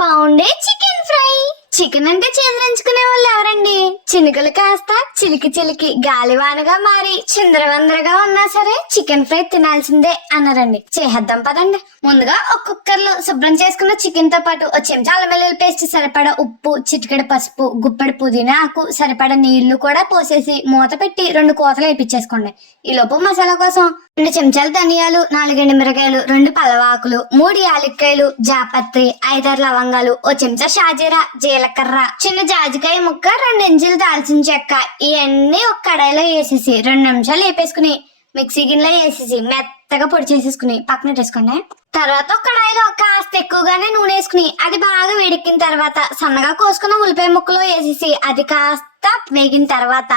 బాగుండే chicken fry. Chicken అంటే చేదరించుకునే వాళ్ళు ఎవరండి? చినుకులు కాస్త చిలికి చిలికి గాలివానగా మారి చిందరవందరగా ఉన్నా సరే చికెన్ ఫ్రై తినాల్సిందే అన్నారండి. చేద్దాం పదండి. ముందుగా ఒక కుక్కర్ లో శుభ్రం చేసుకున్న చికెన్ తో పాటు ఒక చెంచా అల్లం వెల్లుల్లి పేస్ట్, సరిపడా ఉప్పు, చిటికెడు పసుపు, గుప్పెడు పుదీనా ఆకు, సరిపడా నీళ్లు కూడా పోసేసి మూత పెట్టి 2 కోతలు వేయించేసుకోండి. ఈ లోపు మసాలా కోసం 2 చెంచాలు ధనియాలు, 4 ఎండుమిరకాయలు, 2 పలవాకులు, 3 యాలక్కాయలు, జాపత్రి, 5-6 లవంగాలు, ఓ చెంచా షాజీరా, జీలకర్ర, చిన్న జాజికాయ ముక్క, 2 ఇంచులు దాల్చిన చెక్క ఇవన్నీ ఒక కడాయిలో వేసేసి 2 నిమిషాలు వేపేసుకుని మిక్సీ గిన్నెలో వేసేసి మెత్తగా పొడి చేసేసుకుని పక్కన పెట్టేసుకోండి. తర్వాత ఒక కడాయిలో కాస్త ఎక్కువగానే నూనె వేసుకుని అది బాగా వేడెక్కిన తర్వాత సన్నగా కోసుకున్న ఉల్లిపాయ ముక్కలు వేసేసి అది కాస్త వేగిన తర్వాత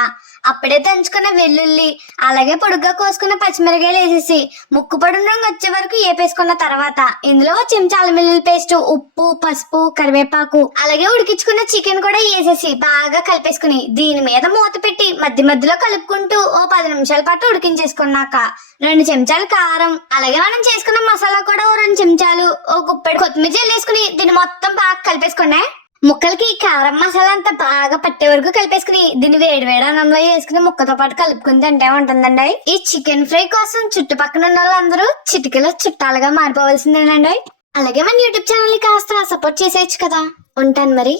అప్పుడే దంచుకున్న వెల్లుల్లి, అలాగే పొడుగ్గా కోసుకున్న పచ్చిమిరకాయలు వేసేసి ముక్కు పొడి రంగు వచ్చే వరకు వేపేసుకున్న తర్వాత ఇందులో చెంచా అల్లం వెల్లుల్లి పేస్ట్, ఉప్పు, పసుపు, కరివేపాకు, అలాగే ఉడికించుకున్న చికెన్ కూడా వేసేసి బాగా కలిపేసుకుని దీని మీద మూత పెట్టి మధ్య మధ్యలో కలుపుకుంటూ ఓ 10 నిమిషాల పాటు ఉడికించేసుకున్నాక 2 చెంచాలు కారం, అలాగే మనం చేసుకున్న మసాలా కూడా ఓ 2 చెంచాలు, ఓ గుప్పెడు కొత్తిమీర వేసుకుని దీన్ని మొత్తం బాగా కలిపేసుకోండి. ముక్కలకి కారం మసాలా అంతా బాగా పట్టే వరకు కలిపేసుకుని దీన్ని వేడి వేడి అన్నంలో వేసుకుని ముక్కతో పాటు కలుపుకుని తింటే ఉంటుందండి. ఈ చికెన్ ఫ్రై కోసం చుట్టుపక్కల ఉన్న వాళ్ళందరూ చిటికలో చుట్టాలుగా మారిపోవాల్సిందేనండి. అలాగే మన యూట్యూబ్ ఛానల్ ని కాస్త సపోర్ట్ చేసేయచ్చు కదా. ఉంటాను మరి.